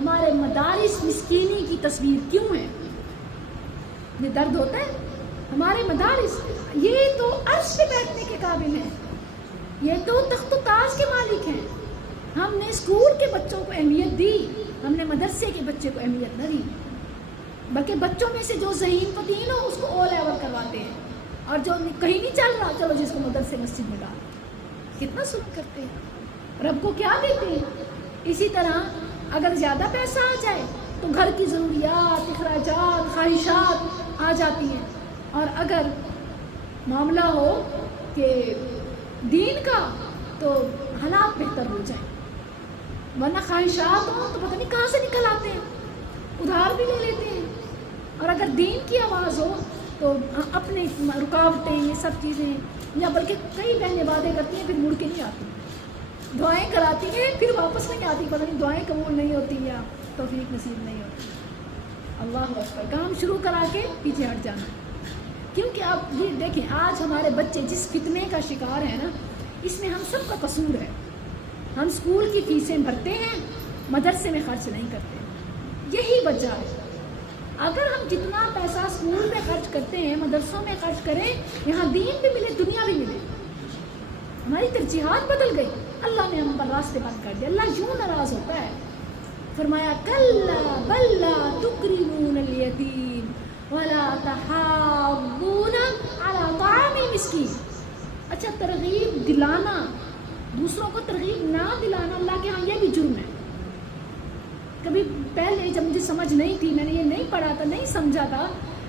ہمارے مدارس مسکینی کی تصویر کیوں ہے؟ یہ درد ہوتا ہے؟ ہمارے مدارس یہ تو عرش پہ بیٹھنے کے قابل ہیں، یہ تو تخت و تاج کے مالک ہیں. ہم نے اسکول کے بچوں کو اہمیت دی، ہم نے مدرسے کے بچے کو اہمیت نہ دی، بلکہ بچوں میں سے جو ذہین فتین ہو اس کو او لیول کرواتے ہیں، اور جو کہیں نہیں چل رہا چلو جس کو مدرسے مسجد میں ڈال. کتنا ظلم کرتے ہیں، رب کو کیا دیتے ہیں. اسی طرح اگر زیادہ پیسہ آ جائے تو گھر کی ضروریات، اخراجات، خواہشات آ جاتی ہیں، اور اگر معاملہ ہو کہ دین کا تو حالات بہتر ہو جائیں، ورنہ خواہشات ہوں تو پتہ نہیں کہاں سے نکل آتے ہیں، ادھار بھی لے لیتے ہیں. اور اگر دین کی آواز ہو تو اپنے رکاوٹیں یہ سب چیزیں، یا بلکہ کئی بہنیں وعدے کرتی ہیں پھر مڑ کے نہیں آتی، دعائیں کراتی ہیں پھر واپس نہیں آتی، پتہ نہیں دعائیں قبول نہیں ہوتی یا توفیق نصیب نہیں ہوتی. اللہ اکبر، کام شروع کرا کے پیچھے ہٹ جانا. کیونکہ آپ یہ دیکھیں آج ہمارے بچے جس فتنے کا شکار ہیں نا، اس میں ہم سب کا قصور ہے. ہم اسکول کی فیسیں بھرتے ہیں، مدرسے میں خرچ نہیں کرتے. یہی وجہ ہے. اگر ہم جتنا پیسہ اسکول میں خرچ کرتے ہیں، مدرسوں میں خرچ کریں، یہاں دین بھی ملے دنیا بھی ملے. ہماری ترجیحات بدل گئی، اللہ نے ہم پر راستے بند کر دیا. اللہ یوں ناراض ہوتا ہے. فرمایا کلا بل لا تکرمون الیتیم ولا تحاضون علی طعام المسکین. اچھا، ترغیب دلانا، دوسروں کو ترغیب نہ دلانا اللہ کے ہاں یہ بھی جرم ہے. کبھی پہلے جب مجھے سمجھ نہیں تھی، میں نے یہ نہیں پڑھا تھا، نہیں سمجھا تھا،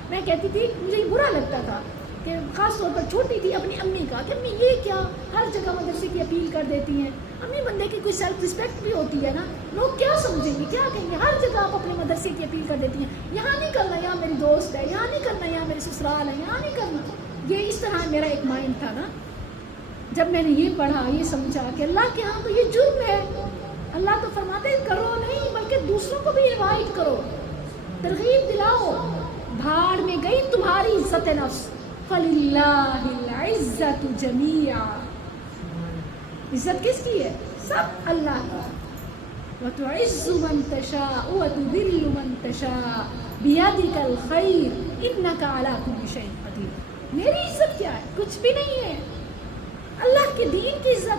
میں کہتی تھی، مجھے یہ برا لگتا تھا کہ خاص طور پر چھوٹی تھی اپنی امی کا کہ امی یہ کیا ہر جگہ مدرسے کی اپیل کر دیتی ہیں. امی بندے کی کوئی سیلف رسپیکٹ بھی ہوتی ہے نا، لوگ کیا سمجھیں گے، کیا کہیں گے. ہر جگہ آپ اپنے مدرسے کی اپیل کر دیتی ہیں، یہاں نہیں کرنا، یہاں میری دوست ہے، یہاں نہیں کرنا، یہاں میرے سسرال ہے، یہاں نہیں کرنا. یہ اس طرح میرا ایک مائنڈ تھا نا. جب میں نے یہ پڑھا، یہ سمجھا کہ اللہ کے ہاں تو یہ جرم ہے. اللہ تو فرماتے ہیں کرو نہیں بلکہ دوسروں کو بھی انوائٹ کرو، ترغیب دلاؤ. بھاڑ میں گئی تمہاری عزت نفس، فَلِلَّهِ الْعِزَّةُ جَمِيعًا. عزت کس کی ہے؟ سب اللہ کی. وَتُعِزُّ مَن تَشَاءُ وَتُذِلُّ مَن تَشَاءُ بِيَدِكَ الْخَيْرُ إِنَّكَ عَلَىٰ كُلِّ شَيْءٍ قَدِيرٌ. میری عزت کیا ہے؟ کچھ بھی نہیں ہے. اللہ کے دین کی عزت